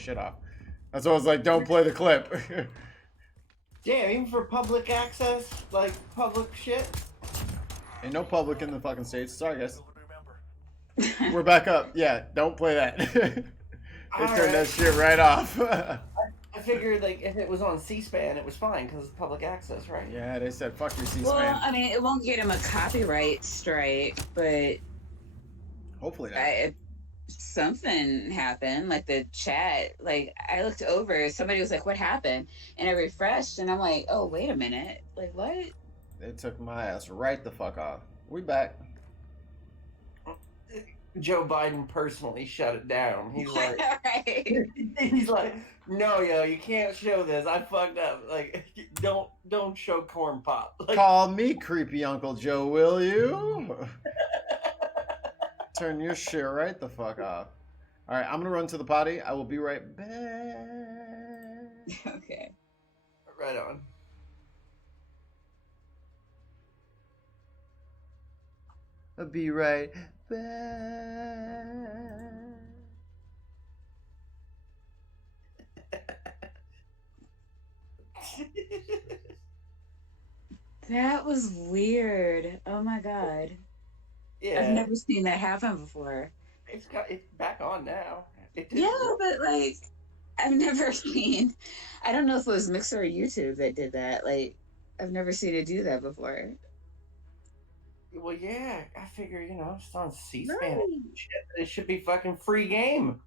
shit off. That's why I was like, don't play the clip. Damn, even for public access, like public shit. Ain't no public in the fucking States. Sorry, guys. We're back up. Yeah, don't play that. They turned that shit right off. I figured like if it was on C-SPAN, it was fine because it's public access, right? Yeah, they said fuck your C-SPAN. Well, I mean, it won't get him a copyright strike, but hopefully not. Something happened, like the chat. Like I looked over, somebody was like, "What happened?" And I refreshed, and I'm like, "Oh, wait a minute! Like what?" They took my ass right the fuck off. We back. Joe Biden personally shut it down. He's like, right. He's like, no, yo, you can't show this. I fucked up. Like, don't show corn pop. Like, call me creepy Uncle Joe, will you? Turn your shit right the fuck off. All right, I'm gonna run to the potty. I will be right back. Okay. Right on. I'll be right back. That was weird. Oh my god. Yeah. I've never seen that happen before. It's back on now. Yeah, but like I've never seen. I don't know if it was Mixer or YouTube that did that. Like I've never seen it do that before. Well, yeah, I figure, it's on C-SPAN. Right. It should be fucking free game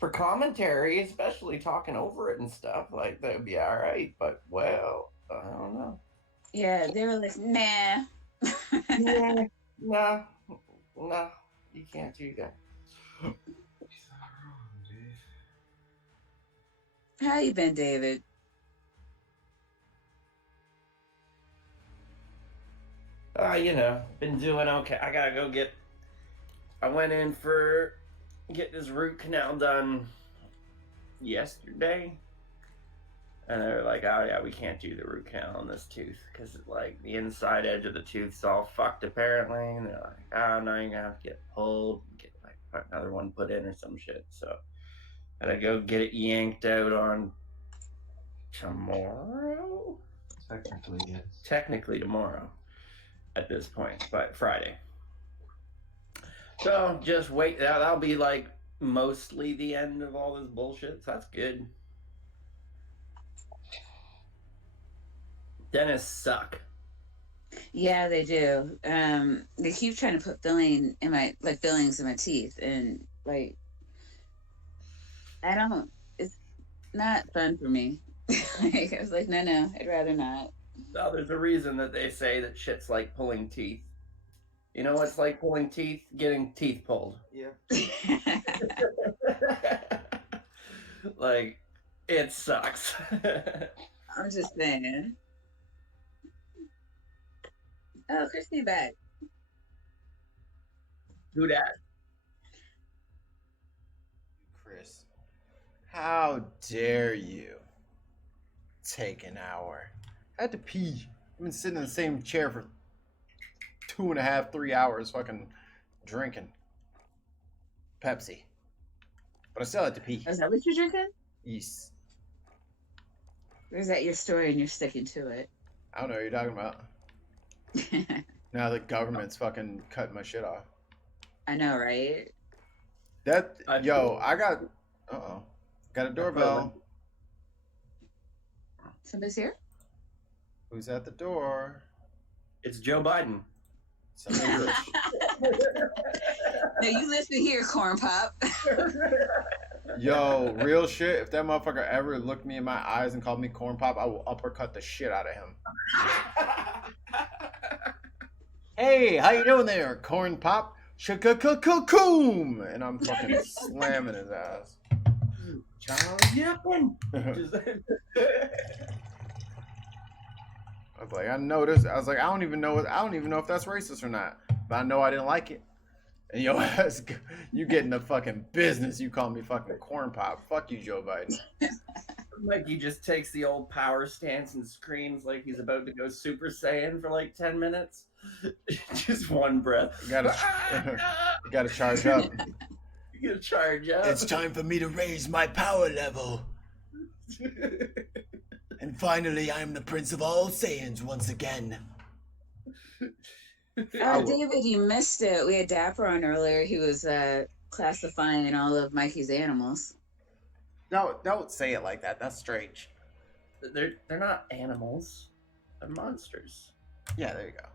for commentary, especially talking over it and stuff. Like, that would be all right. But, well, I don't know. Yeah, they were like, nah. Yeah, no, you can't do that. How you been, David? Been doing okay. I gotta go I went in get this root canal done yesterday. And they're like, oh yeah, we can't do the root canal on this tooth because like the inside edge of the tooth's all fucked apparently. And they're like, oh, now you're gonna have to get pulled, get like another one put in or some shit. So I gotta go get it yanked out on tomorrow. Technically, yes. Technically tomorrow. At this point, but Friday. So just wait. That'll be like mostly the end of all this bullshit. So that's good. Dentists suck. Yeah, they do. They keep trying to put fillings in my teeth, and like I don't. It's not fun for me. Like, I was like, no, I'd rather not. No, there's a reason that they say that shit's like pulling teeth. You know what's like pulling teeth? Getting teeth pulled. Yeah. Like, it sucks. I'm just saying. Oh, Christy back. Who dat? Chris, how dare you take an hour? I had to pee. I've been sitting in the same chair for 2.5, 3 hours fucking drinking Pepsi. But I still had to pee. Is that what you're drinking? Yes. Or is that your story and you're sticking to it? I don't know what you're talking about. Now the government's fucking cutting my shit off. I know, right? I got got a doorbell. Somebody's here? Who's at the door? It's Joe Biden. Somebody rich. No, you listen here, Corn Pop. Yo, real shit. If that motherfucker ever looked me in my eyes and called me Corn Pop, I will uppercut the shit out of him. Hey, how you doing there, Corn Pop? Shaka-ka-ka-coom! And I'm fucking slamming his ass. Charles Yippin! I was like, I know this. I was like, I don't even know if that's racist or not. But I know I didn't like it. And yo, you get in the fucking business. You call me fucking Corn Pop. Fuck you, Joe Biden. Like he just takes the old power stance and screams like he's about to go Super Saiyan for like 10 minutes. Just one breath. You gotta charge up. You gonna charge up? It's time for me to raise my power level. And finally, I am the Prince of all Saiyans once again. Oh, David, you missed it. We had Dapper on earlier. He was classifying all of Mikey's animals. No, don't say it like that. That's strange. They're not animals. They're monsters. Yeah, there you go.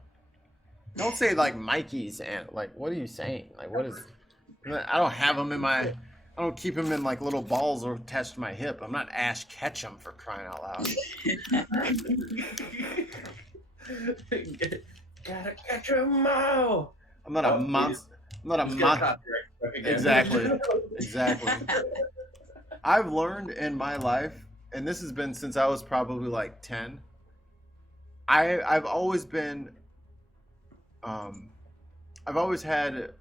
Don't say like Mikey's and like. What are you saying? Like, what is? I don't have them in my. I don't keep them in like little balls or attached to my hip. I'm not Ash Ketchum for crying out loud. Gotta catch 'em all. I'm not a monster. I'm not a monster. Exactly. Exactly. I've learned in my life, and this has been since I was probably like 10. I've always been. I've always had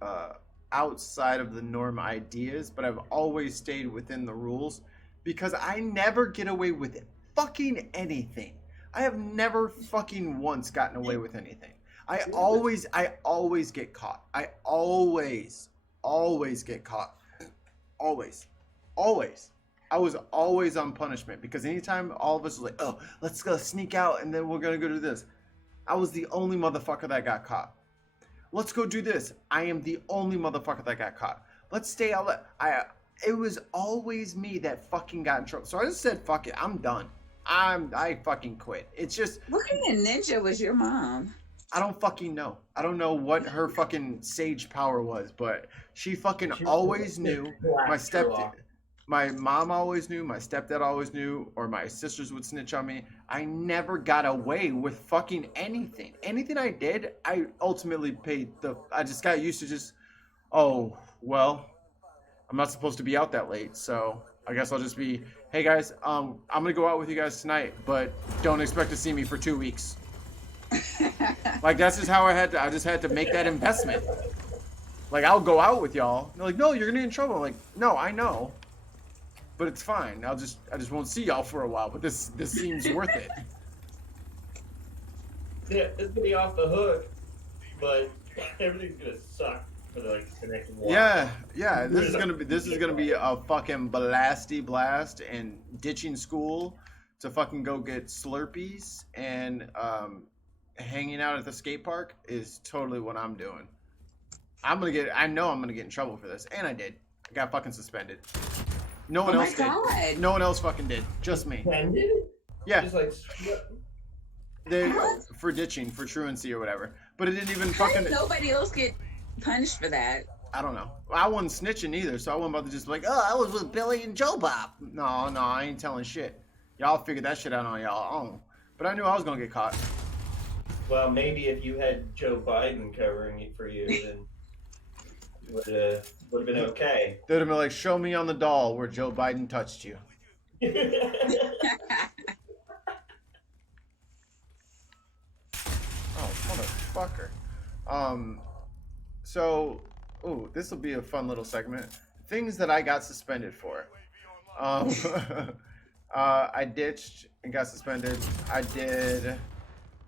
outside of the norm ideas, but I've always stayed within the rules because I never get away with fucking anything. I have never fucking once gotten away with anything. I always get caught. I always get caught. Always. I was always on punishment because anytime all of us were like, oh, let's go sneak out and then we're going to go do this. I was the only motherfucker that got caught. Let's go do this. I am the only motherfucker that got caught. Let's stay out. It was always me that fucking got in trouble. So I just said, fuck it. I'm done. I fucking quit. It's just. What kind of ninja was your mom? I don't fucking know. I don't know what her fucking sage power was, but she fucking always knew. My mom always knew, my stepdad always knew, or my sisters would snitch on me. I never got away with fucking anything. Anything I did, I ultimately I just got used to just, oh, well, I'm not supposed to be out that late, so I guess I'll just be, hey guys, I'm gonna go out with you guys tonight, but don't expect to see me for 2 weeks. Like, that's just how I just had to make that investment. Like, I'll go out with y'all. They're like, no, you're gonna get in trouble. I'm like, no, I know. But it's fine. I just won't see y'all for a while. But this seems worth it. Yeah, it's gonna be off the hook, but everything's gonna suck for the next while. Yeah. This is gonna be a fucking blasty blast, and ditching school to fucking go get Slurpees and hanging out at the skate park is totally what I'm doing. I know I'm gonna get in trouble for this, and I did. I got fucking suspended. No one else did. No one else fucking did. Just me. Suspended? Yeah. Just like, for ditching, for truancy or whatever. But it didn't even How fucking. did nobody else get punished for that? I don't know. I wasn't snitching either, so I wasn't about to just be like, oh, I was with Billy and Joe Bob. No, I ain't telling shit. Y'all figured that shit out on y'all own. But I knew I was gonna get caught. well, maybe if you had Joe Biden covering it for you, then it would have been okay. They'd have been like, show me on the doll where Joe Biden touched you. Oh, motherfucker. This will be a fun little segment. Things that I got suspended for. I ditched and got suspended. I did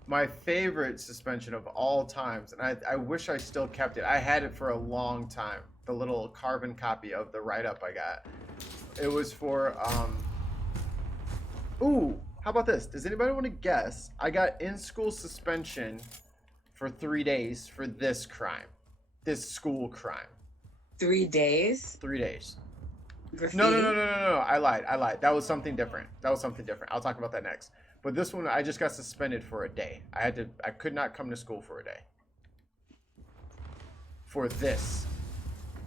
my favorite suspension of all times, and I wish I still kept it. I had it for a long time. The little carbon copy of the write-up I got. It was for, how about this? Does anybody want to guess? I got in-school suspension for 3 days for this crime. This school crime. 3 days? 3 days. Graffiti? No. I lied. That was something different. I'll talk about that next. But this one, I just got suspended for a day. I could not come to school for a day. For this.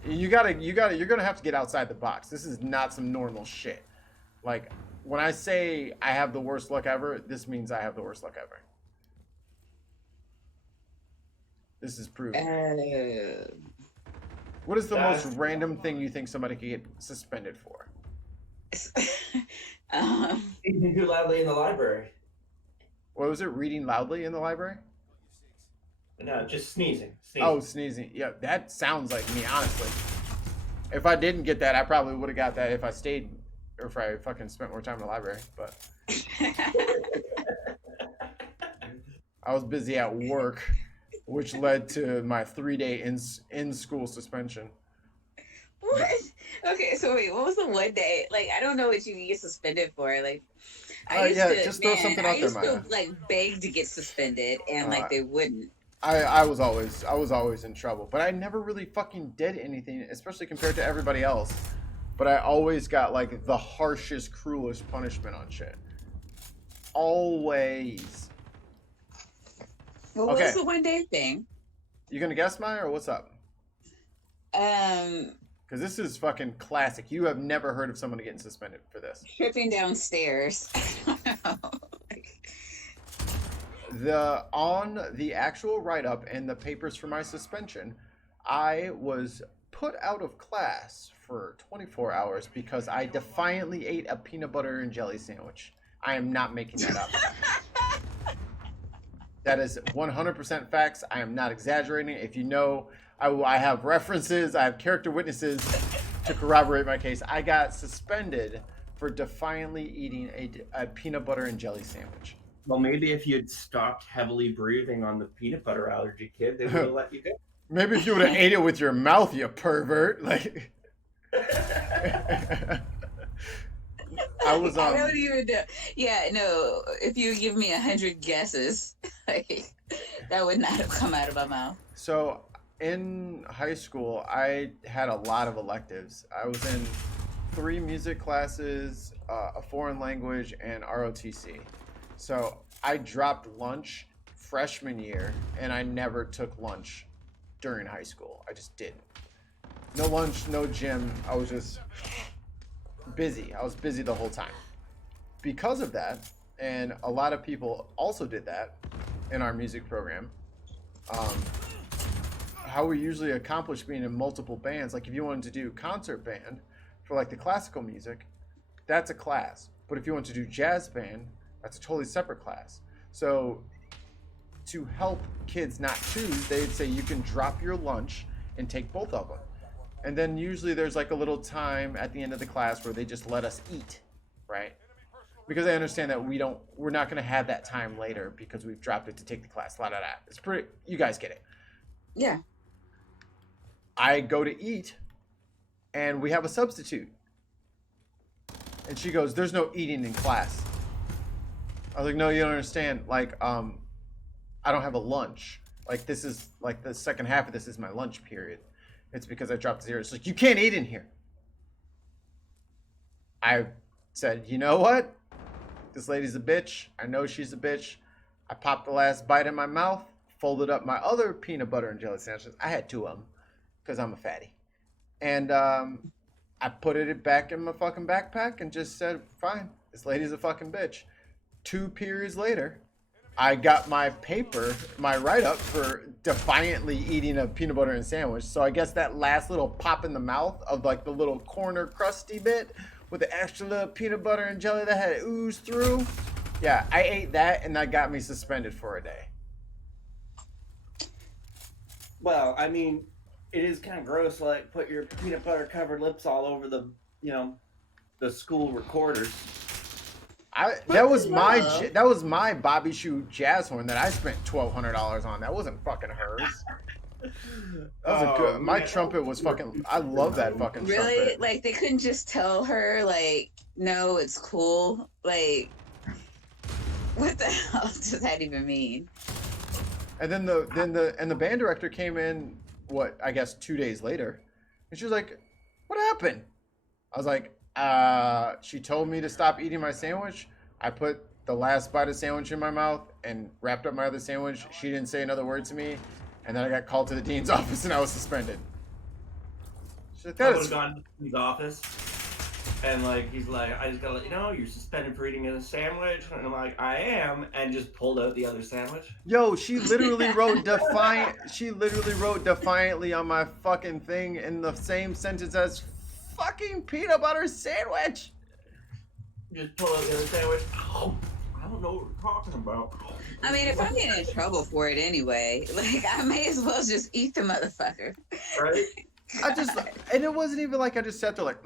You're gonna have to get outside the box. This is not some normal shit. Like, when I say I have the worst luck ever, this means I have the worst luck ever. This is proof. What is the most random thing you think somebody could get suspended for? Reading too loudly in the library. What was it? Reading loudly in the library? No, just sneezing. Oh, sneezing. Yeah, that sounds like me, honestly. If I didn't get that, I probably would have got that if I stayed, or if I fucking spent more time in the library. But I was busy at work, which led to my 3-day in-school suspension. What? Okay, so wait, what was the one day? Like, I don't know what you get suspended for. Like, Yeah, just throw something I out there, used to Maya. like beg to get suspended, and Uh, like they wouldn't. I was always in trouble, but I never really fucking did anything, especially compared to everybody else. But I always got like the harshest, cruelest punishment on shit. Always. Well, what was Okay, the one day thing? you gonna guess mine or what's up? Um, Because this is fucking classic. You have never heard of someone getting suspended for this. tripping downstairs. On the actual write-up and the papers for my suspension, I was put out of class for 24 hours because I defiantly ate a peanut butter and jelly sandwich. I am not making that up. That is 100% facts. I am not exaggerating. If you know, I have references, I have character witnesses to corroborate my case. I got suspended for defiantly eating a peanut butter and jelly sandwich. Well, maybe if you'd stopped heavily breathing on the peanut butter allergy, kid, they would have let you go. Maybe if you would have ate it with your mouth, you pervert. Like, I was I don't even know. Yeah, no. If you give me 100 guesses, like, that would not have come out of my mouth. So in high school, I had a lot of electives. I was in 3 music classes, a foreign language, and ROTC. So I dropped lunch freshman year, and I never took lunch during high school. I just didn't. No lunch, no gym. I was just busy. I was busy the whole time. Because of that, and a lot of people also did that in our music program. How we usually accomplish being in multiple bands, like if you wanted to do concert band for like the classical music, that's a class. But if you want to do jazz band, that's a totally separate class. So to help kids not choose, they'd say you can drop your lunch and take both of them. And then usually there's like a little time at the end of the class where they just let us eat, right? Because I understand that we're not going to have that time later because we've dropped it to take the class. It's pretty, you guys get it. Yeah. I go to eat and we have a substitute. And she goes, "There's no eating in class." I was like, "No, you don't understand. Like, I don't have a lunch. Like, this is like the second half of this is my lunch period. It's because I dropped 0. It's like, you can't eat in here." I said, "You know what? This lady's a bitch. I know she's a bitch." I popped the last bite in my mouth, folded up my other peanut butter and jelly sandwiches. I had 2 of them because I'm a fatty. And I put it back in my fucking backpack and just said, "Fine, this lady's a fucking bitch." 2 periods later, I got my paper, my write-up for defiantly eating a peanut butter and sandwich. So I guess that last little pop in the mouth of like the little corner crusty bit with the extra little peanut butter and jelly that had oozed through. Yeah, I ate that and that got me suspended for a day. Well, I mean, it is kind of gross to like put your peanut butter covered lips all over the, the school recorders. That was my Bobby Shoe jazz horn that I spent $1,200 on. That wasn't fucking hers. That was good. My trumpet was fucking. I love that fucking Really? trumpet. Like, they couldn't just tell her, like, no, it's cool. Like, what the hell does that even mean? And then the band director came in, I guess 2 days later, and she was like, "What happened?" I was like, she told me to stop eating my sandwich. I put the last bite of sandwich in my mouth and wrapped up my other sandwich. She didn't say another word to me, and then I got called to the dean's office and I was suspended. She's like, I would have gone to his office, and like he's like, "I just gotta let you know, you're suspended for eating a sandwich." And I'm like, "I am," and just pulled out the other sandwich. Yo, she literally wrote defiant. She literally wrote defiantly on my fucking thing in the same sentence as fucking peanut butter sandwich. Just pull out the other sandwich. Oh, I don't know what we're talking about. I mean, if I'm getting in trouble for it anyway, like, I may as well just eat the motherfucker. Right? And it wasn't even like I just sat there like,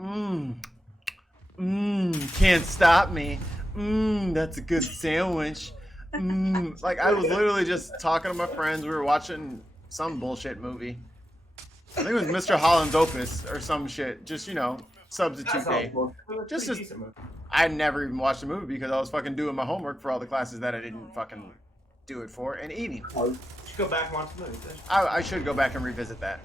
can't stop me. That's a good sandwich. Like, I was literally just talking to my friends. We were watching some bullshit movie. I think it was Mr. Holland's Opus or some shit. Just, you know, substitute That's day. all. Just Just as- decent movie. I never even watched the movie because I was fucking doing my homework for all the classes that I didn't fucking do it for and eating. Oh, you should go back and watch the movie. I should go back and revisit that.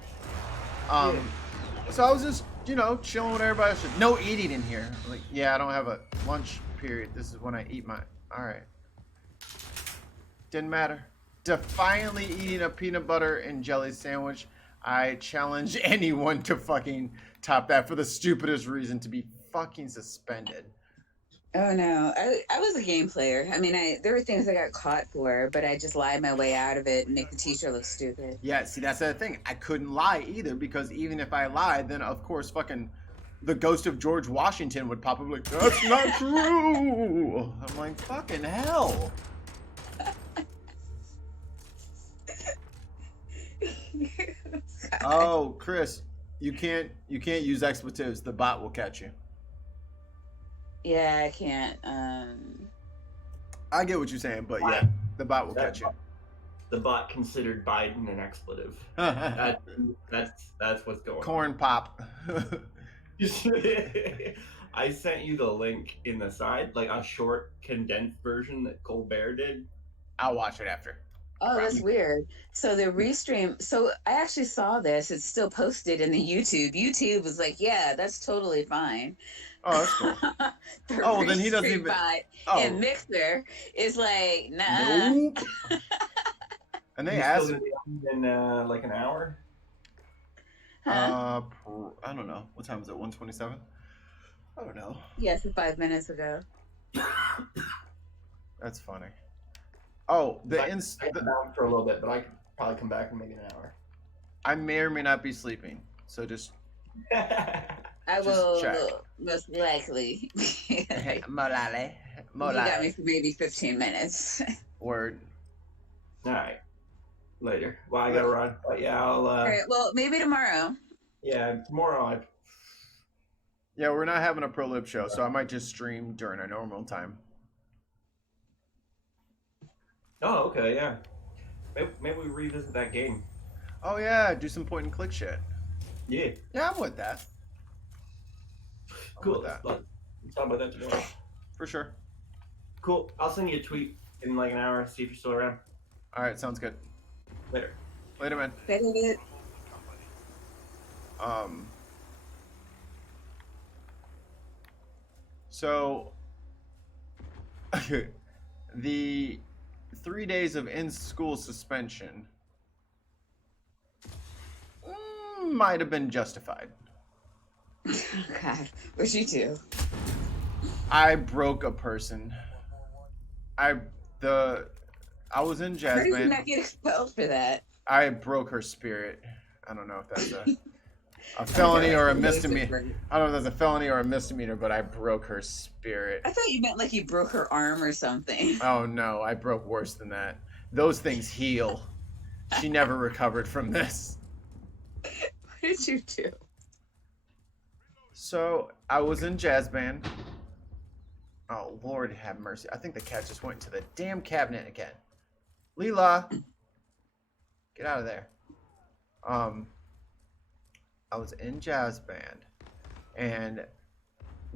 So I was just, you know, chilling with everybody. No eating in here. Like, yeah, I don't have a lunch period. This is when I eat my. All right. Didn't matter. Defiantly eating a peanut butter and jelly sandwich. I challenge anyone to fucking top that for the stupidest reason, to be fucking suspended. Oh no, I was a game player. I mean, there were things I got caught for, but I just lied my way out of it and make the teacher look stupid. Yeah, see, that's the thing. I couldn't lie either, because even if I lied, then of course fucking the ghost of George Washington would pop up like, that's not true. I'm like, fucking hell. Oh, Chris, you can't use expletives. The bot will catch you. Yeah, I can't. I get what you're saying, but yeah, the bot will catch you. The bot considered Biden an expletive. That's what's going Corn pop. on. I sent you the link in the side, like a short condensed version that Colbert did. I'll watch it after. Oh, that's weird. So the restream. So I actually saw this. It's still posted in the YouTube. YouTube was like, yeah, that's totally fine. Oh, that's cool. The Oh, then he doesn't restream even. bot Oh, in Mixer is like, nah. nope. And they He's asked. still gonna be on in like an hour. Huh? I don't know. What time is it? 1:27. I don't know. Yes, 5 minutes ago. That's funny. Oh, I can down for a little bit, but I could probably come back in maybe an hour. I may or may not be sleeping, so just. I Just will check. most likely. Hey, molale, You got me molale. for maybe 15 minutes. Word. All right, later. Well, I gotta run, but yeah, I'll. All right, well, maybe tomorrow. Yeah, tomorrow. Yeah, we're not having a pro lib show, so I might just stream during our normal time. Oh, okay, yeah. Maybe we revisit that game. Oh yeah, do some point and click shit. Yeah, Yeah, I'm with that. I'm cool. with that. Let's talk about that tomorrow. For sure. Cool. I'll send you a tweet in like an hour. See if you're still around. All right, sounds good. Later. Later, man. That is it. So the 3 days of in-school suspension might have been justified. Oh, God. What'd you do? I broke a person. I was in jazz How did you band. not get expelled for that? I broke her spirit. I don't know if that's a felony or a misdemeanor. I don't know if that's a felony or a misdemeanor, but I broke her spirit. I thought you meant like you broke her arm or something. Oh no, I broke worse than that. Those things heal. She never recovered from this. What did you do? So I was in jazz band. Oh Lord have mercy. I think the cat just went into the damn cabinet again. Leela, get out of there. I was in jazz band, and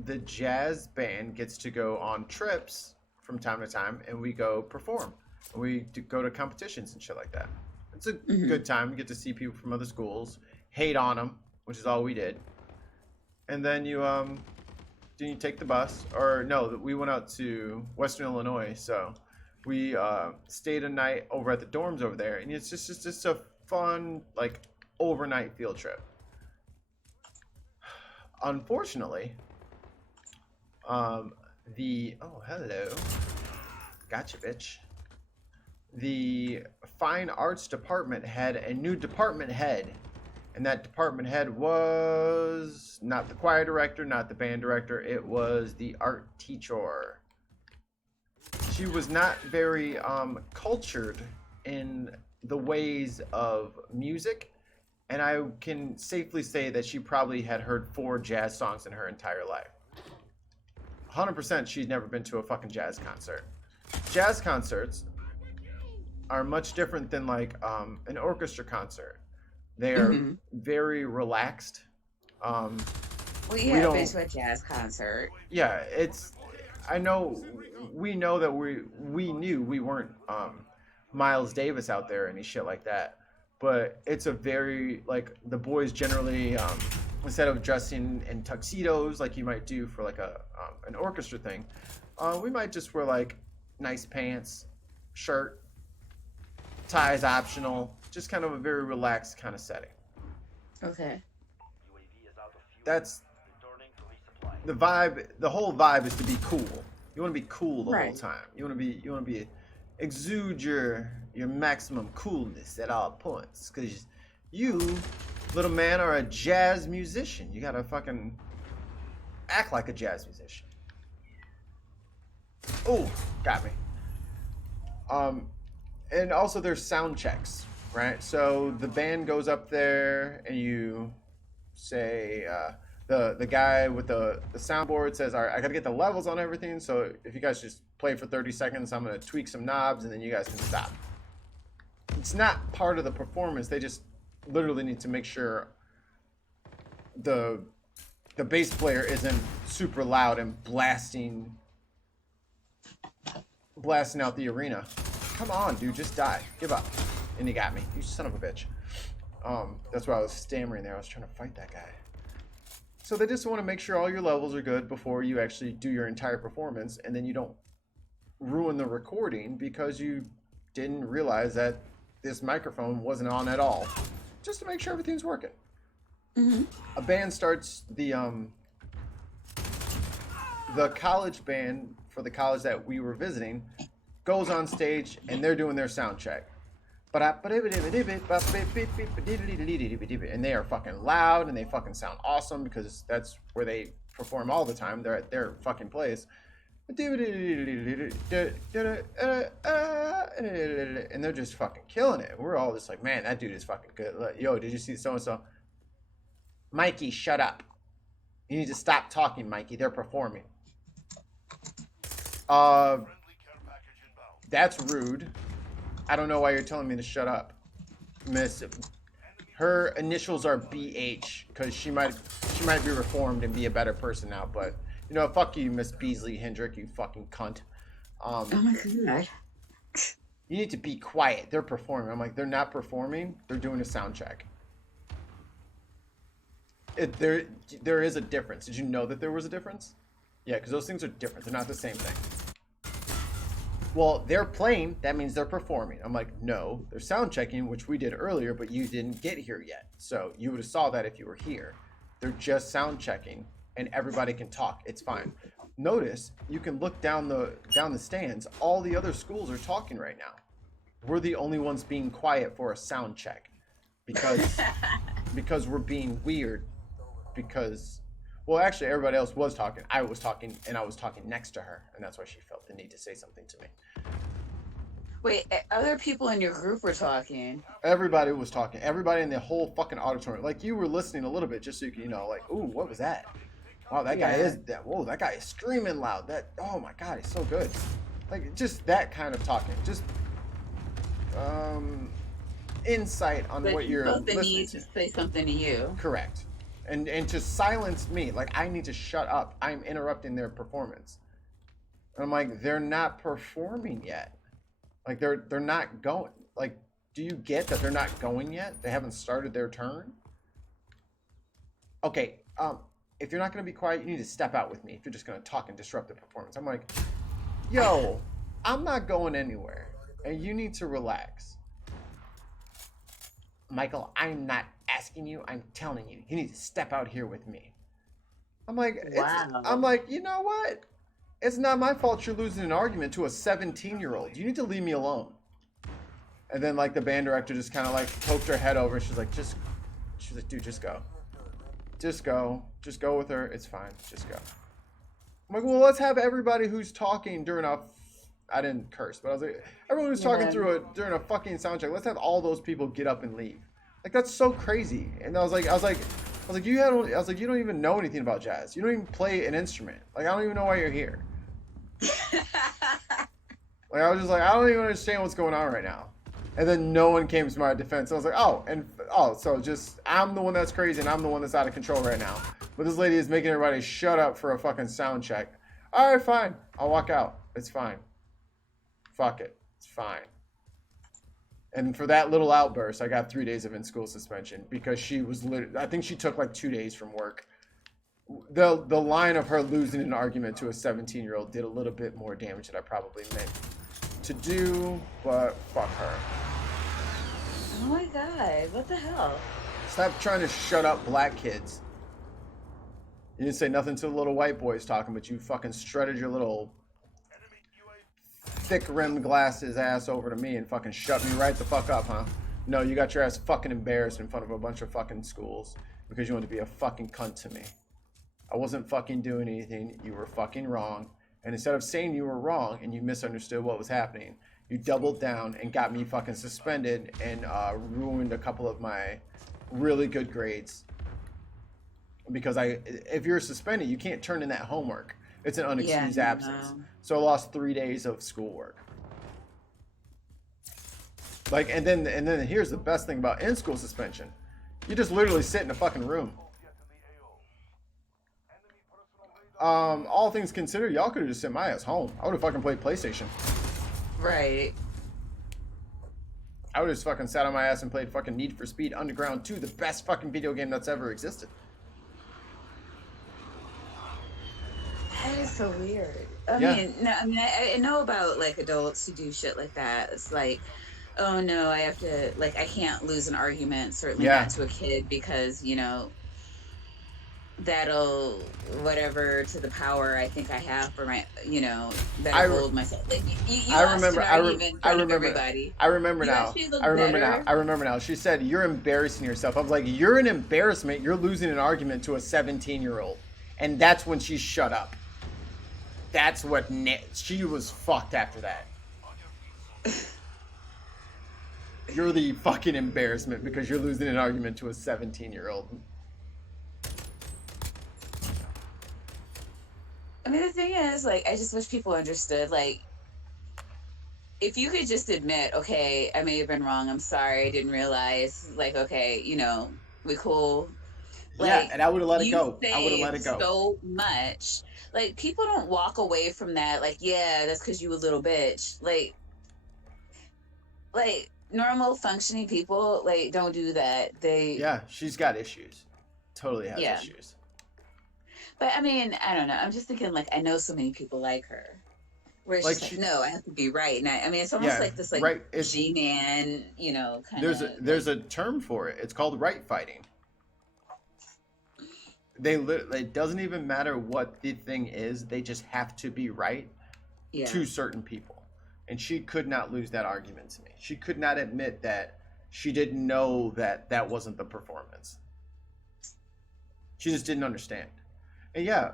the jazz band gets to go on trips from time to time, and we go perform. We go to competitions and shit like that. It's a good time. You get to see people from other schools, hate on them, which is all we did. And then you take the bus, or no, we went out to Western Illinois, so we stayed a night over at the dorms over there, and it's just a fun like overnight field trip. Unfortunately, oh hello, gotcha, bitch. The fine arts department had a new department head, and that department head was not the choir director, not the band director. It was the art teacher. She was not very cultured in the ways of music, and I can safely say that she probably had heard 4 jazz songs in her entire life. 100% she'd never been to a fucking jazz concert. Jazz concerts are much different than like an orchestra concert. They are very relaxed. Well, We yeah, I've don't- been to a jazz concert. Yeah, it's. I know. We know that we knew we weren't Miles Davis out there or any shit like that. But it's a very like the boys generally instead of dressing in tuxedos like you might do for like a an orchestra thing, we might just wear like nice pants, shirt, ties optional, just kind of a very relaxed kind of setting. Okay. That's the vibe. The whole vibe is to be cool. You want to be cool the whole Right. time. You want to be exude your maximum coolness at all points because you, little man, are a jazz musician. You gotta fucking act like a jazz musician. Oh, got me. And also there's sound checks, right? So the band goes up there and you say the guy with the soundboard says, all right, I gotta get the levels on everything, so if you guys just play for 30 seconds, I'm gonna tweak some knobs and then you guys can stop. It's not part of the performance. They just literally need to make sure the bass player isn't super loud and blasting out the arena. Come on, dude, just die. Give up. And he got me. You son of a bitch. That's why I was stammering there. I was trying to fight that guy. So they just want to make sure all your levels are good before you actually do your entire performance, and then you don't ruin the recording because you didn't realize that this microphone wasn't on at all. Just to make sure everything's working. A band starts the college band for the college that we were visiting goes on stage and they're doing their sound check. And they are fucking loud and they fucking sound awesome because that's where they perform all the time. They're at their fucking place. And they're just fucking killing it. We're all just like, man, that dude is fucking good. Like, yo, did you see so-and-so? Mikey, shut up. You need to stop talking, Mikey. They're performing. That's rude. I don't know why you're telling me to shut up, Miss. Her initials are BH because she might be reformed and be a better person now. But you know, fuck you, Miss Beasley Hendrick, you fucking cunt. Oh my god. You need to be quiet. They're performing. I'm like, they're not performing. They're doing a sound check. There is a difference. Did you know that there was a difference? Yeah, because those things are different. They're not the same thing. Well, they're playing. That means they're performing. I'm like, no, they're sound checking, which we did earlier, but you didn't get here yet. So you would have saw that if you were here. They're just sound checking, and everybody can talk. It's fine. Notice you can look down the stands. All the other schools are talking right now. We're the only ones being quiet for a sound check because we're being weird. Because, well, actually, everybody else was talking. I was talking, and I was talking next to her, and that's why she felt the need to say something to me. Wait, other people in your group were talking. Everybody was talking. Everybody in the whole fucking auditorium. Like, you were listening a little bit just so you could, like, ooh, what was that? Wow, that guy is that. Whoa, that guy is screaming loud. That, oh my god, he's so good. Like, just that kind of talking. Just, insight on But what you're felt the listening need to. to say something to you. Correct. And to silence me, like, I need to shut up. I'm interrupting their performance. And I'm like, they're not performing yet. Like, they're not going. Like, do you get that they're not going yet? They haven't started their turn? Okay, if you're not going to be quiet, you need to step out with me if you're just going to talk and disrupt the performance. I'm like, yo, I'm not going anywhere. And you need to relax. Michael, I'm not asking you, I'm telling you. You need to step out here with me. I'm like, Wow. you know what? It's not my fault you're losing an argument to a 17-year-old. You need to leave me alone. And then, like, the band director just kind of, like, poked her head over. She's like, dude, just go. Just go. Just go with her. It's fine. Just go. I'm like, well, let's have everybody who's talking during I didn't curse, but I was like, everyone who's talking during a fucking sound check, let's have all those people get up and leave. Like, that's so crazy. And I was like, you don't even know anything about jazz. You don't even play an instrument. Like, I don't even know why you're here. Like, I was just like, I don't even understand what's going on right now. And then no one came to my defense. I was like, so just I'm the one that's crazy and I'm the one that's out of control right now. But this lady is making everybody shut up for a fucking sound check. All right, fine. I'll walk out. It's fine. Fuck it. It's fine. And for that little outburst, I got 3 days of in-school suspension because she was literally, I think she took like 2 days from work. The line of her losing an argument to a 17-year-old did a little bit more damage than I probably meant to do, but fuck her. Oh my god, what the hell? Stop trying to shut up black kids. You didn't say nothing to the little white boys talking, but you fucking strutted your little thick-rimmed glasses ass over to me and fucking shut me right the fuck up, huh? No, you got your ass fucking embarrassed in front of a bunch of fucking schools because you wanted to be a fucking cunt to me. I wasn't fucking doing anything. You were fucking wrong. And instead of saying you were wrong and you misunderstood what was happening, you doubled down and got me fucking suspended and ruined a couple of my really good grades. Because if you're suspended, you can't turn in that homework. It's an unexcused absence. No. So I lost 3 days of schoolwork. Like, and then here's the best thing about in-school suspension. You just literally sit in a fucking room. All things considered, y'all could have just sent my ass home. I would have fucking played PlayStation. Right. I would have just fucking sat on my ass and played fucking Need for Speed Underground 2, the best fucking video game that's ever existed. That is so weird. I know about like adults who do shit like that. It's like, oh no, I have to, like, I can't lose an argument, certainly not to a kid, because, you know, that'll whatever to the power I think I have for my, you know, that I hold myself. Like, I remember now. She said, "You're embarrassing yourself." I was like, "You're an embarrassment. You're losing an argument to a 17-year-old," and that's when she shut up. That's what she was fucked after that. You're the fucking embarrassment because you're losing an argument to a 17-year-old. I mean, the thing is, like, I just wish people understood, like, if you could just admit, okay, I may have been wrong, I'm sorry, I didn't realize, like, okay, you know, we cool. Like, yeah, and I would have let it go. I would have let it go. So much. Like, people don't walk away from that, like, yeah, that's because you a little bitch. Like, normal functioning people, like, don't do that. Yeah, she's got issues. Totally has issues. But I mean, I don't know. I'm just thinking, like, I know so many people like her. Where it's like, no, I have to be right. And I mean, it's almost like this, like, G-man, you know, kind of. There's a term for it. It's called right fighting. It doesn't even matter what the thing is. They just have to be right to certain people. And she could not lose that argument to me. She could not admit that she didn't know that that wasn't the performance. She just didn't understand. And yeah,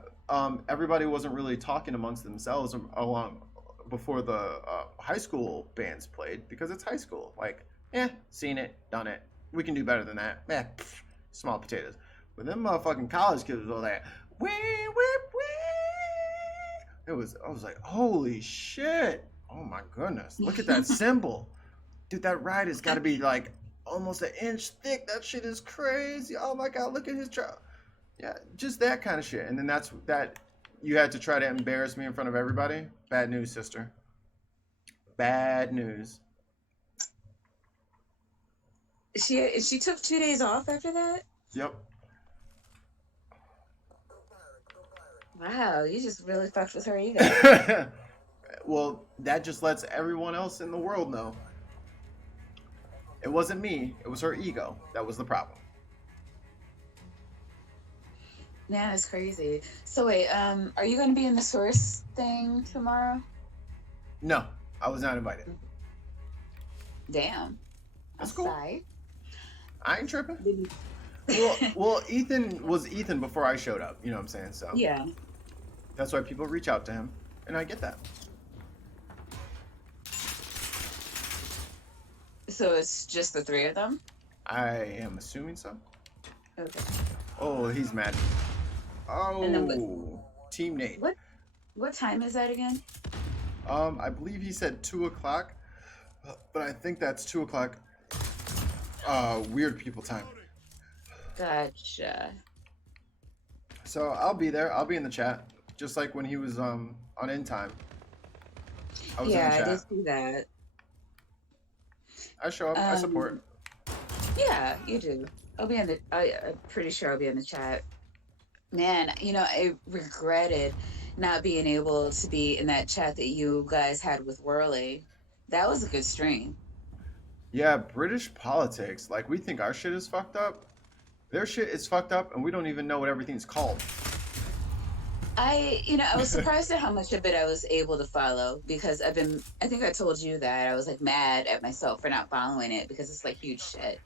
everybody wasn't really talking amongst themselves along before the high school bands played because it's high school. Like, seen it, done it. We can do better than that. Small potatoes. But them motherfucking college kids was all that. Wee, whip, wee. I was like, holy shit. Oh my goodness. Look at that symbol. Dude, that ride has got to be like almost an inch thick. That shit is crazy. Oh my God, look at his truck. Yeah, just that kind of shit. And then that you had to try to embarrass me in front of everybody. Bad news, sister. Bad news. She took 2 days off after that? Yep. Wow, you just really fucked with her ego. Well, that just lets everyone else in the world know. It wasn't me. It was her ego. That was the problem. Man, it's crazy. So wait, are you going to be in the source thing tomorrow? No, I was not invited. Damn. That's cool. Sorry. I ain't tripping. well, Ethan was Ethan before I showed up. You know what I'm saying? So yeah. That's why people reach out to him, and I get that. So it's just the three of them? I am assuming so. Okay. Oh, he's mad. Oh, and then Team Nate. What time is that again? I believe he said 2 o'clock. But I think that's 2 o'clock. Weird people time. Gotcha. So I'll be there. I'll be in the chat, just like when he was on in time. I was in Yeah, the I did chat. see that. I show up. I support. Yeah, you do. I'll be in the. I'm pretty sure I'll be in the chat. Man, I regretted not being able to be in that chat that you guys had with Whirly. That was a good stream. Yeah, British politics. Like, we think our shit is fucked up. Their shit is fucked up, and we don't even know what everything's called. I was surprised at how much of it I was able to follow because I think I told you that I was like mad at myself for not following it because it's like huge shit.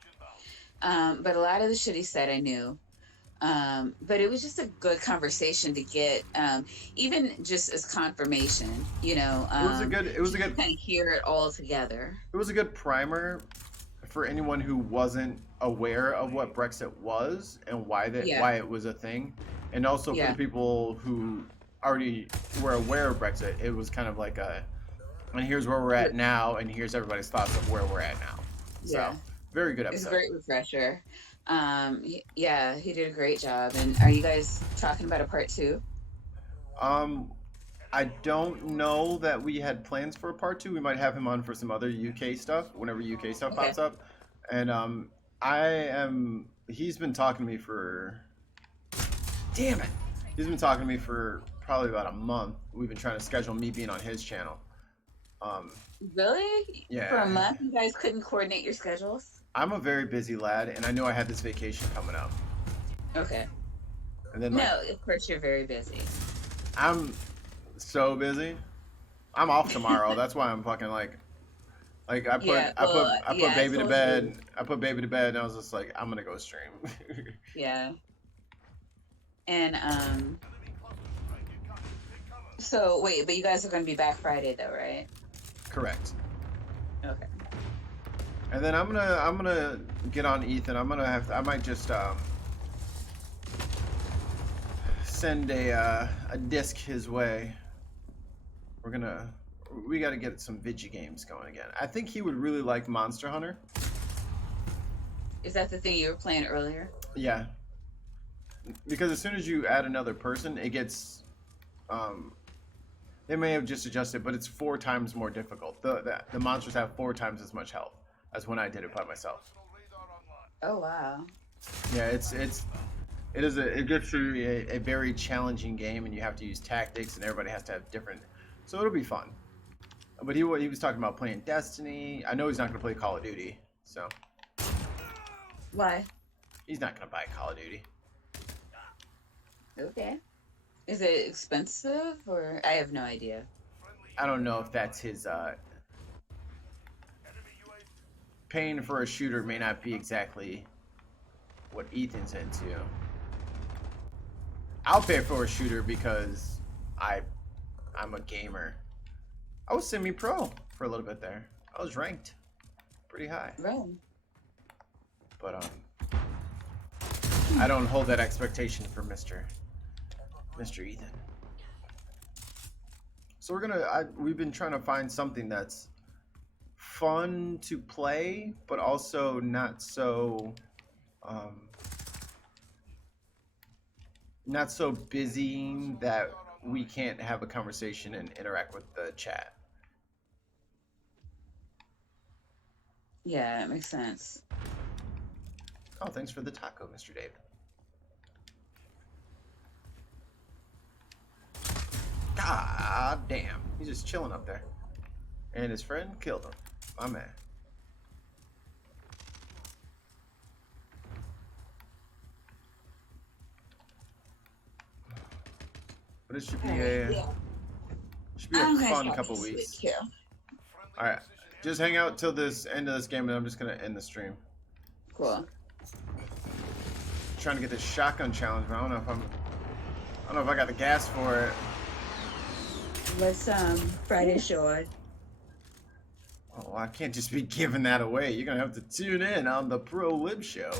But a lot of the shit he said I knew. But it was just a good conversation to get, even just as confirmation, It was a good kind of hear it all together. it was a good primer for anyone who wasn't aware of what Brexit was and why it was a thing, and also for the people who already were aware of Brexit. It was kind of like and here's where we're at now, and here's everybody's thoughts of where we're at now. So very good episode. It's a great refresher. Yeah, he did a great job. And are you guys talking about a part 2? I don't know that we had plans for a part 2. We might have him on for some other UK stuff whenever UK stuff pops up. And he's been talking to me for, damn it, he's been talking to me for probably about a month. We've been trying to schedule me being on his channel. Really? Yeah. For a month, you guys couldn't coordinate your schedules? I'm a very busy lad, and I know I had this vacation coming up. Okay. And then no, of course you're very busy. I'm so busy. I'm off tomorrow. That's why I'm fucking like I put baby to bed. I put baby to bed, and I was just like, I'm gonna go stream. Yeah. And so wait, but you guys are gonna be back Friday though, right? Correct. Okay. And then I'm gonna get on Ethan. I might just send a disc his way. We got to get some video games going again. I think he would really like Monster Hunter. Is that the thing you were playing earlier? Yeah. Because as soon as you add another person, it gets they may have just adjusted, but it's 4 times more difficult. The monsters have 4 times as much health as when I did it by myself. Oh wow. Yeah, it gets to be a very challenging game, and you have to use tactics, and everybody has to have different. So it'll be fun. But he was talking about playing Destiny. I know he's not going to play Call of Duty, so. Why? He's not going to buy Call of Duty. Okay. Is it expensive, or I have no idea. I don't know if that's his. Paying for a shooter may not be exactly what Ethan's into. I'll pay for a shooter because I'm a gamer. I was semi-pro for a little bit there. I was ranked pretty high. Right. But I don't hold that expectation for Mr. Ethan. So we've been trying to find something that's fun to play, but also not so busy that we can't have a conversation and interact with the chat. Yeah, it makes sense. Oh, thanks for the taco, Mr. David. God damn. He's just chilling up there. And his friend killed him. My man. But it should be a fun couple weeks. Alright. Just hang out till this end of this game, and I'm just gonna end the stream. Cool. Trying to get this shotgun challenge, but I don't know if I got the gas for it. What's Friday show? Oh, I can't just be giving that away. You're gonna have to tune in on the Pro Lib Show.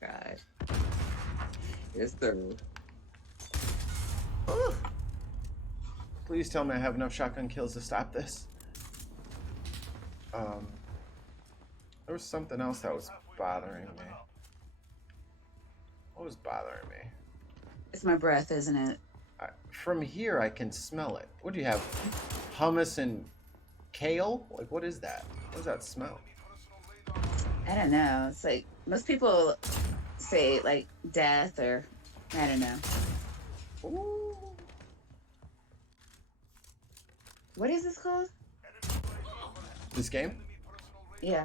God. Yes, sir. Please tell me I have enough shotgun kills to stop this. Um, there was something else that was bothering me. What was bothering me? It's my breath, isn't it? From here, I can smell it. What do you have? Hummus and kale? Like, what is that? What does that smell? I don't know. It's like most people say like death or I don't know. Ooh. What is this called? This game? Yeah.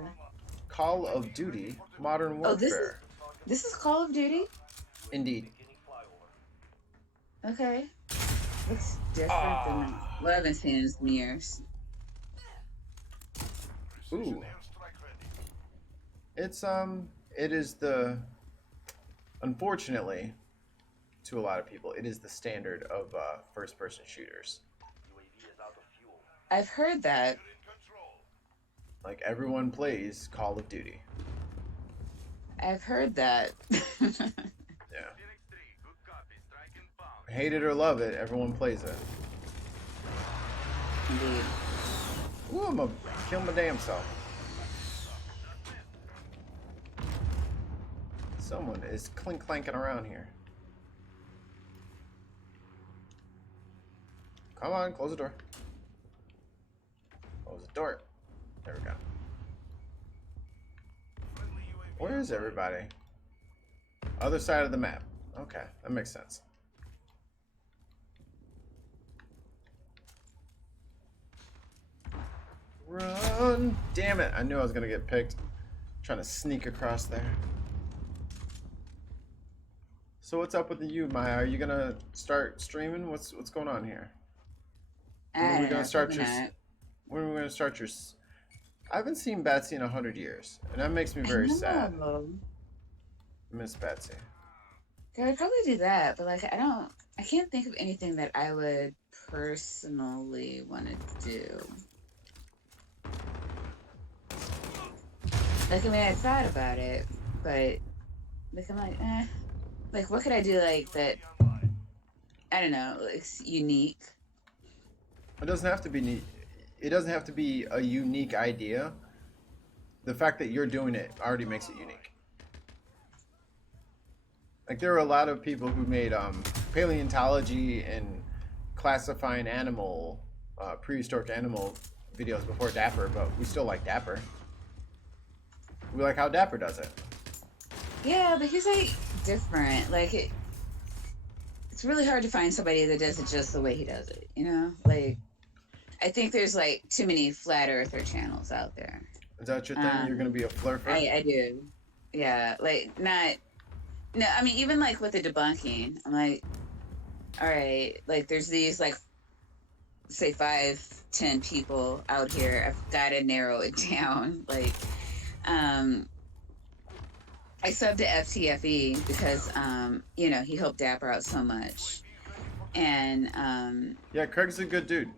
Call of Duty Modern Oh, Warfare. this is Call of Duty? Indeed. Okay. Looks different than what I've been seeing in some years. Ooh. It is unfortunately, to a lot of people, it is the standard of first-person shooters. I've heard that. Like, everyone plays Call of Duty. I've heard that. Yeah. Hate it or love it, everyone plays it. Indeed. Ooh, I'm gonna kill my damn self. Someone is clanking around here. Come on, close the door. Close the door. There we go. Where is everybody? Other side of the map. Okay, that makes sense. Run! Damn it! I knew I was gonna get picked. Trying to sneak across there. So what's up with you, Maya? Are you gonna start streaming? What's going on here? When are we gonna start your? When are we gonna start your? I haven't seen Betsy in 100 years, and that makes me very sad. I miss Betsy. Yeah, I'd probably do that, but like I can't think of anything that I would personally want to do. Like I mean, I thought about it, but like I'm like, like what could I do like that? I don't know, like unique. It doesn't have to be neat. It doesn't have to be a unique idea. The fact that you're doing it already makes it unique. Like there are a lot of people who made paleontology and classifying prehistoric animal videos before Dapper, but we still like Dapper. We like how Dapper does it. Yeah, but he's like different. Like it's really hard to find somebody that does it just the way he does it. You know, like I think there's like too many flat earther channels out there. Is that your thing? You're gonna be a flirter? I do. Yeah, like not. No, I mean even like with the debunking, I'm like, all right, like there's these like, say 5-10 people out here. I've got to narrow it down. Like, I subbed to FTFE because you know he helped Dapper out so much, and Yeah, Craig's a good dude.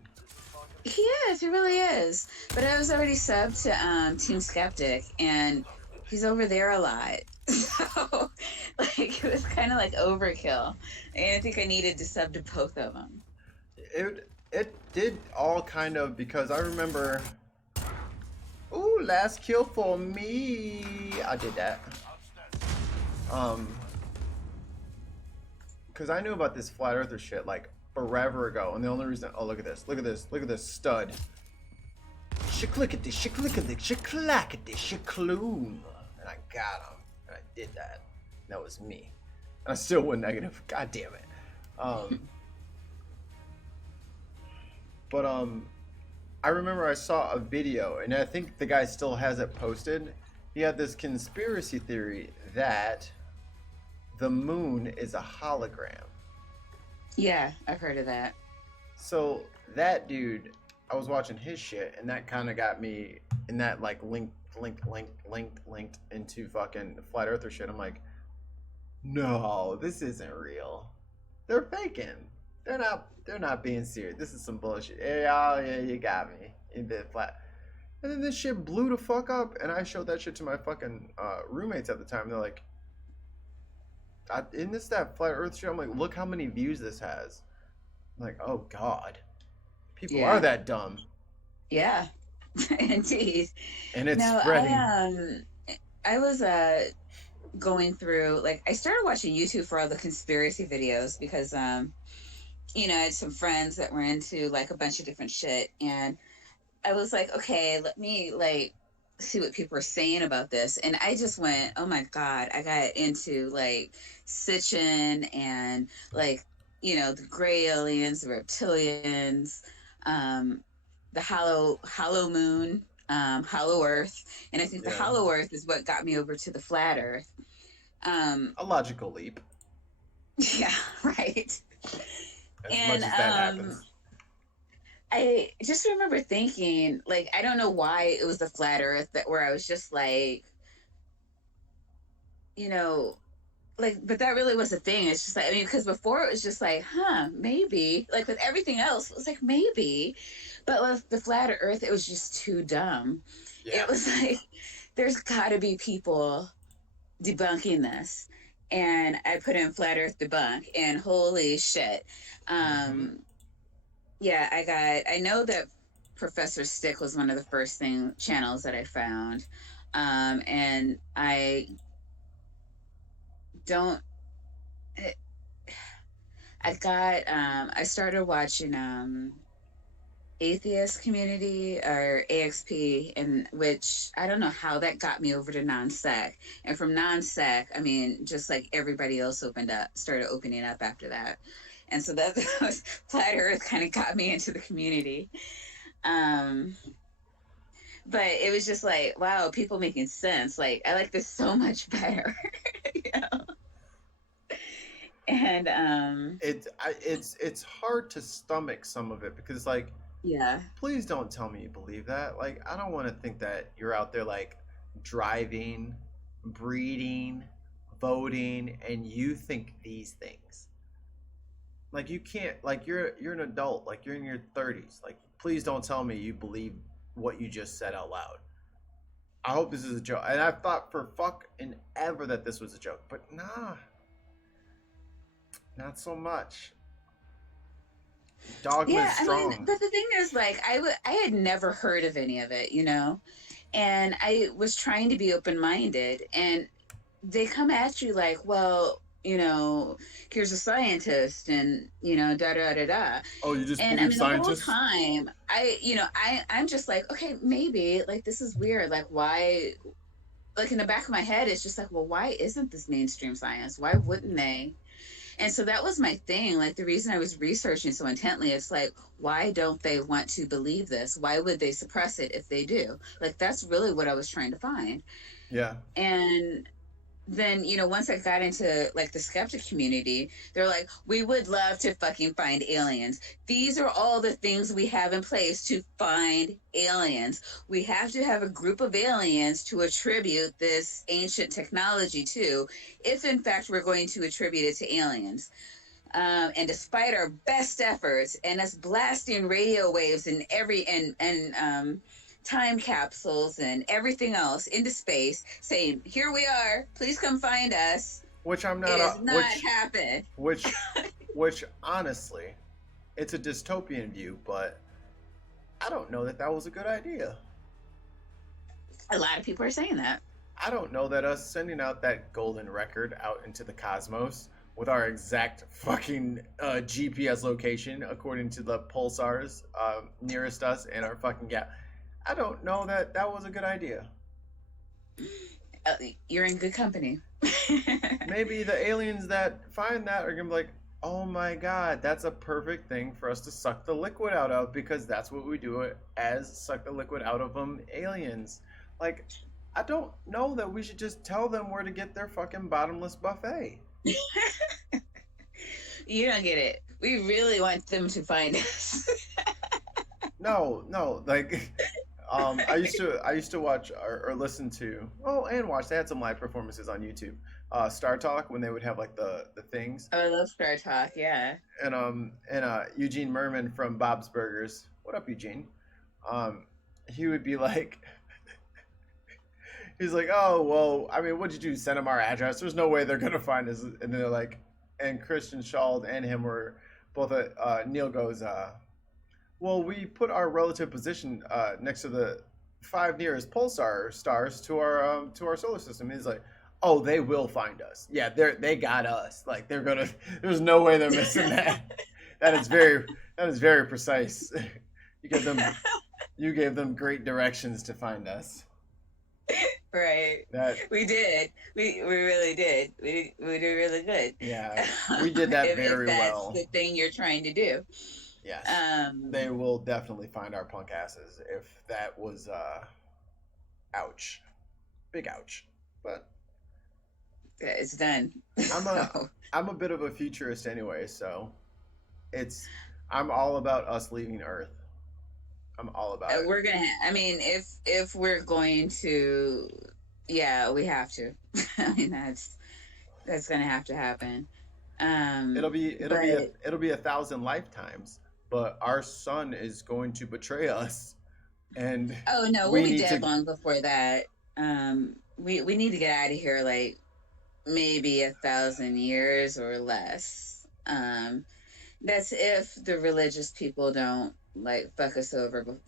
he is, he really is. But I was already subbed to Team Skeptic, and he's over there a lot. So, like, it was kind of like overkill. And I think I needed to sub to both of them. It did all kind of, because I remember. Ooh, last kill for me. I did that. Because I knew about this flat earther shit like forever ago, and the only reason. Oh, look at this! Look at this! Look at this stud! Shiklickety, shiklickety, shiklackety, shikloom, and I got him. And I did that. That was me. And I still went negative. God damn it. But I remember I saw a video, and I think the guy still has it posted. He had this conspiracy theory that the moon is a hologram. Yeah, I've heard of that. So that dude, I was watching his shit, and that kind of got me in that like linked into fucking flat earther shit. I'm like, no, this isn't real. They're faking. They're not being serious. This is some bullshit. Yeah, yeah, you got me. In bit flat. And then this shit blew the fuck up, and I showed that shit to my fucking roommates at the time. They're like, isn't this that flat earth shit? I'm like, look how many views this has. I'm like, oh god. People are that dumb. Yeah. Indeed. And it's No, spreading. I was going through, like, I started watching YouTube for all the conspiracy videos because I had some friends that were into like a bunch of different shit, and I was like, okay, let me like see what people are saying about this. And I just went, oh my God, I got into like Sitchin and like, the gray aliens, the reptilians, um, the hollow moon, hollow earth. And I think the Yeah. hollow earth is what got me over to the flat earth. Um, A logical leap. yeah, right. As much And as that happens. I just remember thinking, like, I don't know why it was the flat earth that where I was just like, you know, like, but that really was the thing. It's just like, I mean, because before it was just like, huh, maybe. Like with everything else, it was like, maybe. But with the flat earth, it was just too dumb. Yeah. It was like, there's got to be people debunking this. And I put in flat earth debunk, and holy shit. Mm-hmm. Um, yeah, I know that Professor Stick was one of the first channels that I found. And don't, eh, I started watching, Atheist Community or AXP, and which I don't know how that got me over to non-sec. And from non-sec, I mean, just like everybody else started opening up after that. And so that was Flat Earth kind of got me into the community. Um, but it was just like, wow, people making sense. Like, I like this so much better. you know? And It's hard to stomach some of it because like yeah. please don't tell me you believe that. Like I don't want to think that you're out there like driving, breeding, voting, and you think these things. Like you can't like you're an adult, like you're in your 30s. Like please don't tell me you believe what you just said out loud. I hope this is a joke. And I've thought for fuck and ever that this was a joke, but nah, not so much. Dogma is Yeah, I mean, strong. but the thing is, like, I had never heard of any of it, and I was trying to be open minded, and they come at you like, well, here's a scientist, and da da da da, Oh, you just and I believe mean, the whole scientists? time, I'm just like, okay, maybe like this is weird, like why, like in the back of my head, it's just like, well, why isn't this mainstream science? Why wouldn't they? And so that was my thing. Like the reason I was researching so intently, it's like, why don't they want to believe this? Why would they suppress it if they do? Like that's really what I was trying to find. Yeah. And then, once I got into like the skeptic community, they're like, we would love to fucking find aliens. These are all the things we have in place to find aliens. We have to have a group of aliens to attribute this ancient technology to, if in fact we're going to attribute it to aliens. And despite our best efforts and us blasting radio waves and time capsules and everything else into space, saying, "Here we are, please come find us," Which I'm it not has not happened. which which honestly, it's a dystopian view, but I don't know that that was a good idea. A lot of people are saying that. I don't know that us sending out that golden record out into the cosmos with our exact fucking GPS location according to the pulsars nearest us and our fucking gap. I don't know that that was a good idea. You're in good company. Maybe the aliens that find that are gonna be like, oh my god, that's a perfect thing for us to suck the liquid out of because that's what we do it as suck the liquid out of them aliens. Like, I don't know that we should just tell them where to get their fucking bottomless buffet. You don't get it. We really want them to find us. No, like, I used to watch or listen to and watch. They had some live performances on YouTube. Star Talk when they would have like the things. Oh, I love Star Talk. Yeah. And Eugene Merman from Bob's Burgers. What up, Eugene? He would be like, he's like, oh well, I mean, what'd you do? Send them our address. There's no way they're gonna find us. And then they're like, and Christian Schald and him were both. Neil goes, Well, we put our relative position next to the 5 nearest pulsar stars to our solar system. He's like, oh, they will find us. Yeah, they got us. Like they're gonna. There's no way they're missing that. That is very precise. You gave them great directions to find us. Right. That We did. We really did. We did really good. Yeah, we did that if very that's well. the thing you're trying to do. Yes, Um, they will definitely find our punk asses if that was ouch, big ouch. But it's done. I'm a I'm a bit of a futurist anyway, so I'm all about us leaving Earth. I'm all about it. We're gonna. I mean, if we're going to, yeah, we have to. I mean, that's gonna have to happen. It'll be but 1,000 lifetimes, but our sun is going to betray us, and oh no, we we'll be need dead to. long before that. We need to get out of here like maybe 1,000 years or less. That's if the religious people don't like fuck us over before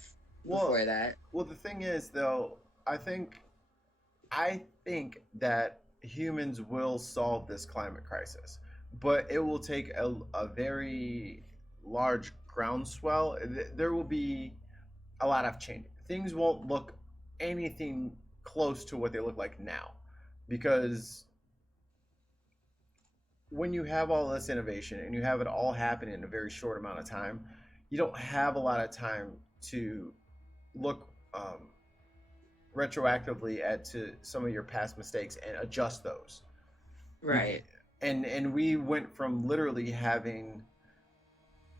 Well, that. well, the thing is, though, I think that humans will solve this climate crisis, but it will take a very large groundswell. There will be a lot of change. Things won't look anything close to what they look like now, because when you have all this innovation and you have it all happen in a very short amount of time, you don't have a lot of time to look retroactively at to some of your past mistakes and adjust those. Right. And we went from literally having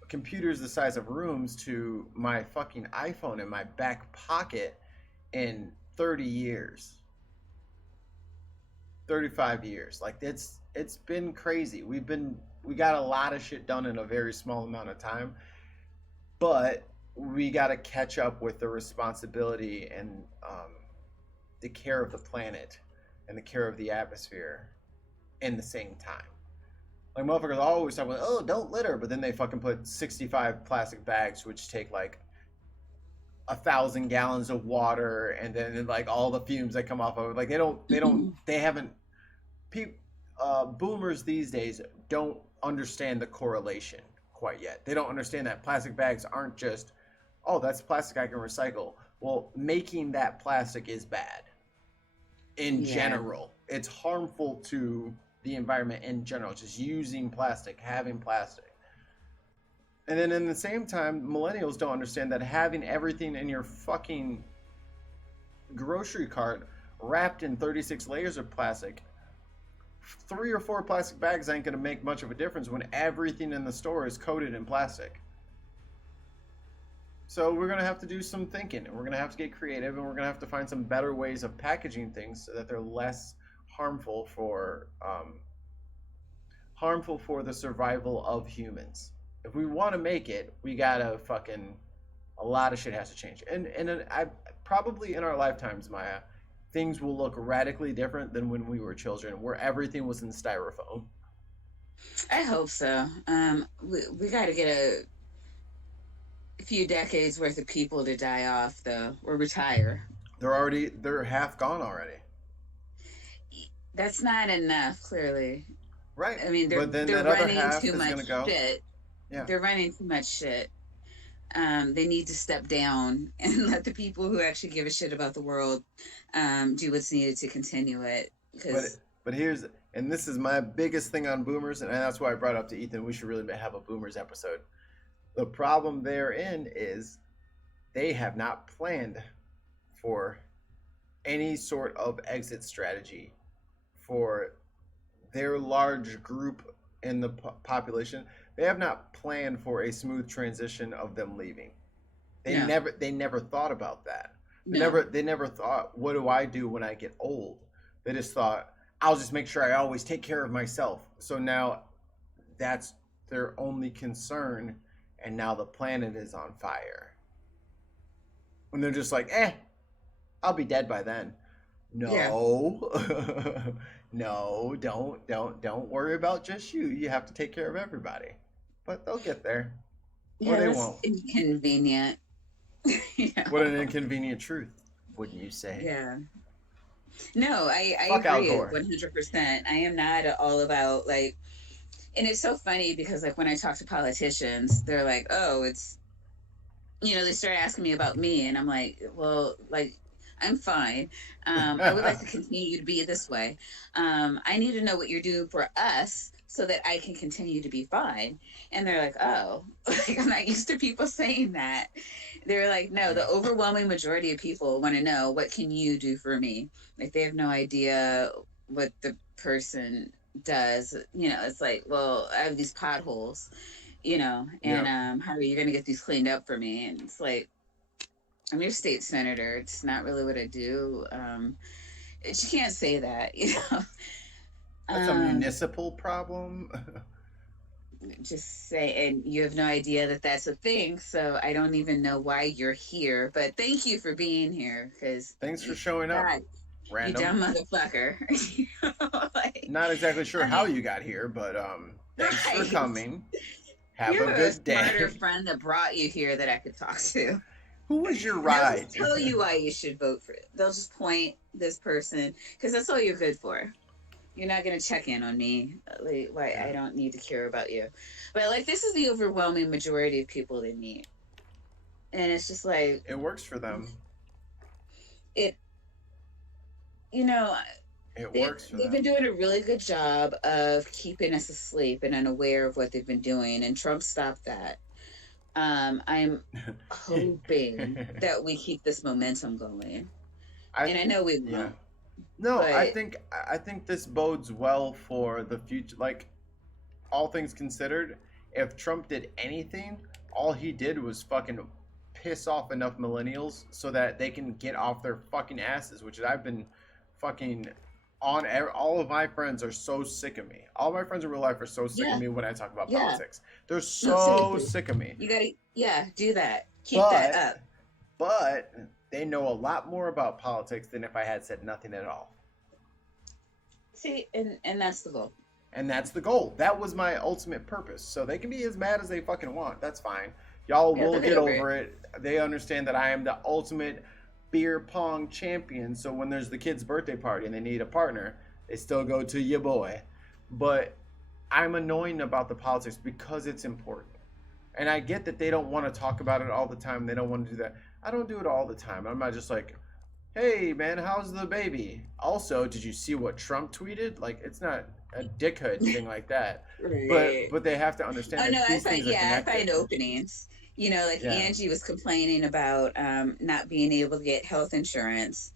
computers the size of rooms to my fucking iPhone in my back pocket in 30 years. 35 years. Like it's been crazy. We got a lot of shit done in a very small amount of time, but we got to catch up with the responsibility and the care of the planet and the care of the atmosphere in the same time. Like motherfuckers always talk about, oh, don't litter, but then they fucking put 65 plastic bags, which take like 1,000 gallons of water, and then like all the fumes that come off of it. Like they haven't. Boomers these days don't understand the correlation quite yet. They don't understand that plastic bags aren't just, oh, that's plastic I can recycle. Well, making that plastic is bad. In general, it's harmful to the environment in general. Just using plastic, having plastic. And then in the same time, millennials don't understand that having everything in your fucking grocery cart wrapped in 36 layers of plastic, 3 or 4 plastic bags ain't gonna make much of a difference when everything in the store is coated in plastic. So we're gonna have to do some thinking, and we're gonna have to get creative, and we're gonna have to find some better ways of packaging things so that they're less harmful for the survival of humans. If we want to make it, we gotta a lot of shit has to change. And I probably in our lifetimes, Maya, things will look radically different than when we were children, where everything was in styrofoam. I hope so. We got to get a few decades worth of people to die off, though, or retire. They're half gone already. That's not enough, clearly. Right. I mean, they're that other running half too is much gonna go. shit. Yeah. They're running too much shit. They need to step down and let the people who actually give a shit about the world do what's needed to continue it. But this is my biggest thing on boomers, and that's why I brought it up to Ethan. We should really have a boomers episode. The problem therein is they have not planned for any sort of exit strategy for their large group in the population. They have not planned for a smooth transition of them leaving. They never thought about that. They never thought, what do I do when I get old? They just thought, I'll just make sure I always take care of myself. So now that's their only concern, and now the planet is on fire. When they're just like, I'll be dead by then. No. No, don't worry about just you. You have to take care of everybody. But they'll get there. Or Yeah, they that's won't. inconvenient. You What know? an inconvenient truth, wouldn't you say? Yeah. No, I Fuck Al agree Gore. 100%. I am not all about like, and it's so funny because like when I talk to politicians, they're like, oh, it's, they start asking me about me, and I'm like, well, like, I'm fine. I would like to continue to be this way. I need to know what you're doing for us so that I can continue to be fine. And they're like, oh, like, I'm not used to people saying that. They're like, no, the overwhelming majority of people want to know, what can you do for me? Like, they have no idea what the person does. It's like, well, I have these potholes, and Yep. how are you going to get these cleaned up for me? And it's like, I'm your state senator. It's not really what I do. You can't say that. That's a um, municipal problem. just say, and you have no idea that that's a thing. So I don't even know why you're here. But thank you for being here, because Thanks for showing up, God, you random. dumb motherfucker. Like, Not exactly sure I how mean, you got here, but thanks for right. coming. Have You a have a good smarter day. friend that brought you here that I could talk to. Who was your And they'll ride? just tell you why you should vote for it. They'll just point this person, because that's all you're good for. You're not going to check in on me. Like, why Yeah. I don't need to care about you. But like, this is the overwhelming majority of people they meet. And it's just like, It works for them. it, you know, It they've, works for they've been them. doing a really good job of keeping us asleep and unaware of what they've been doing. And Trump stopped that. I'm hoping that we keep this momentum going. And I know we Yeah. won't, No, I but think I think this bodes well for the future. Like, all things considered, if Trump did anything, all he did was fucking piss off enough millennials so that they can get off their fucking asses, which I've been fucking on. All of my friends are so sick of me. All my friends in real life are so sick of yeah, me when I talk about yeah. politics. They're No, so seriously. sick of me. You gotta, yeah, do that. Keep that But up. but they know a lot more about politics than if I had said nothing at all. See, and that's the goal. And that's the goal. That was my ultimate purpose. So they can be as mad as they fucking want. That's fine. Y'all Yeah, will they'll get get over over it. They understand that I am the ultimate beer pong champion. So when there's the kid's birthday party and they need a partner, they still go to your boy. But I'm annoying about the politics because it's important. And I get that they don't want to talk about it all the time. They don't want to do that. I don't do it all the time. I'm not just like, hey man, how's the baby? Also, did you see what Trump tweeted? Like, it's not a dickhood thing like that. Right. But they have to understand Oh no, that these things are I find connected. openings. Like Yeah. Angie was complaining about not being able to get health insurance.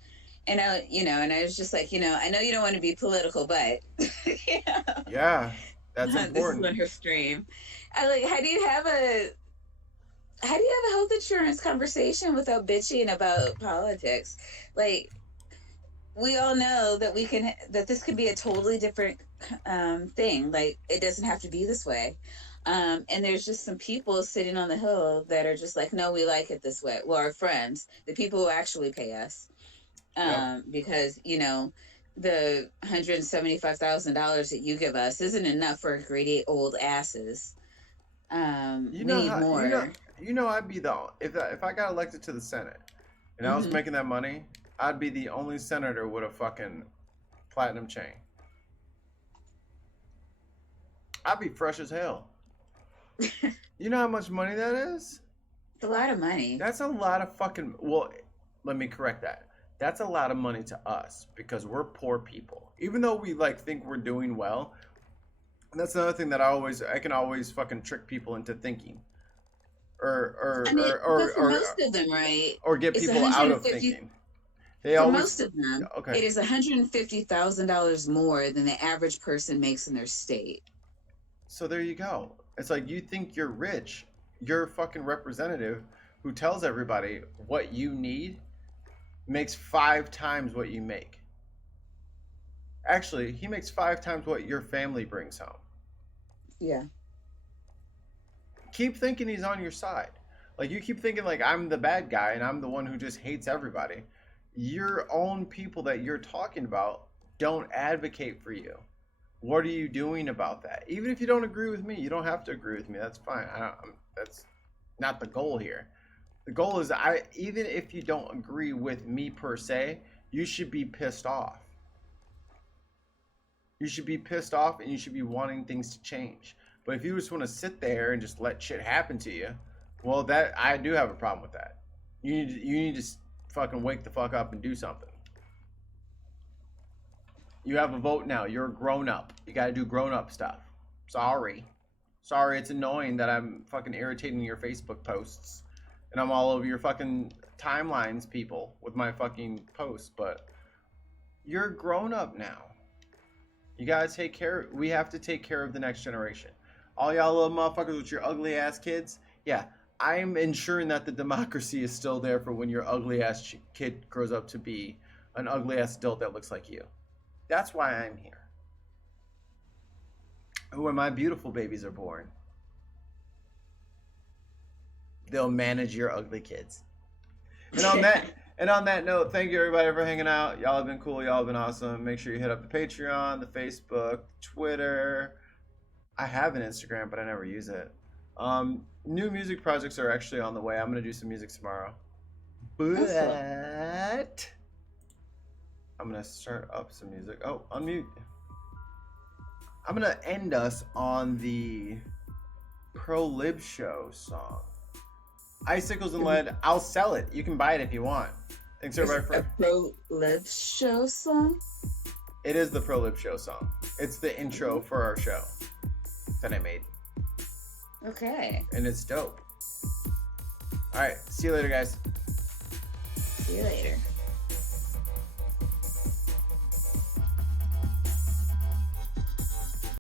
And and I was just like, I know you don't want to be political, but Yeah, that's this is on important. her stream. I like, how do you have a health insurance conversation without bitching about politics? Like, we all know that this could be a totally different thing. Like, it doesn't have to be this way. And there's just some people sitting on the hill that are just like, no, we like it this way. Well, our friends, the people who actually pay us, Yep. because the $175,000 that you give us isn't enough for grade 8 old asses. You We know need how more. I'd be the if I got elected to the Senate and I was Hmm. making that money, I'd be the only senator with a fucking platinum chain. I'd be fresh as hell. You know how much money that is? It's a lot of money. That's a lot of fucking. Well, let me correct that. That's a lot of money to us because we're poor people. Even though we like think we're doing well, that's another thing that I can always fucking trick people into thinking, or I mean, but for or most of them, right? or get It's people out of 150 thinking. They for always most of them. okay. It is $150,000 more than the average person makes in their state. So there you go. It's like you think you're rich. Your fucking representative who tells everybody what you need makes 5 times what you make. Actually, he makes 5 times what your family brings home. Yeah. Keep thinking he's on your side. Like, you keep thinking like I'm the bad guy and I'm the one who just hates everybody. Your own people that you're talking about don't advocate for you. What are you doing about that? Even if you don't agree with me, you don't have to agree with me. That's fine. not the goal here. The goal is even if you don't agree with me per se, you should be pissed off. You should be pissed off and you should be wanting things to change. But if you just want to sit there and just let shit happen to you, well, that I do have a problem with that. You need to fucking wake the fuck up and do something. You have a vote now. You're a grown up. You got to do grown up stuff. Sorry, it's annoying that I'm fucking irritating your Facebook posts and I'm all over your fucking timelines, people, with my fucking posts. But you're a grown up now. You gotta take care. We have to take care of the next generation. All y'all little motherfuckers with your ugly ass kids. Yeah, I'm ensuring that the democracy is still there for when your ugly ass kid grows up to be an ugly ass adult that looks like you. That's why I'm here. When my beautiful babies are born, they'll manage your ugly kids. And on that note, thank you everybody for hanging out. Y'all have been cool. Y'all have been awesome. Make sure you hit up the Patreon, the Facebook, Twitter. I have an Instagram, but I never use it. New music projects are actually on the way. I'm going to do some music tomorrow. But I'm going to start up some music. Oh, unmute. I'm going to end us on the Pro Lib Show song. Icicles and Lead. I'll sell it. You can buy it if you want. Thanks everybody for a Pro Lib Show song. It is the Pro Lib Show song. It's the intro for our show that I made. Okay. And it's dope. All right. See you later, guys. See you later.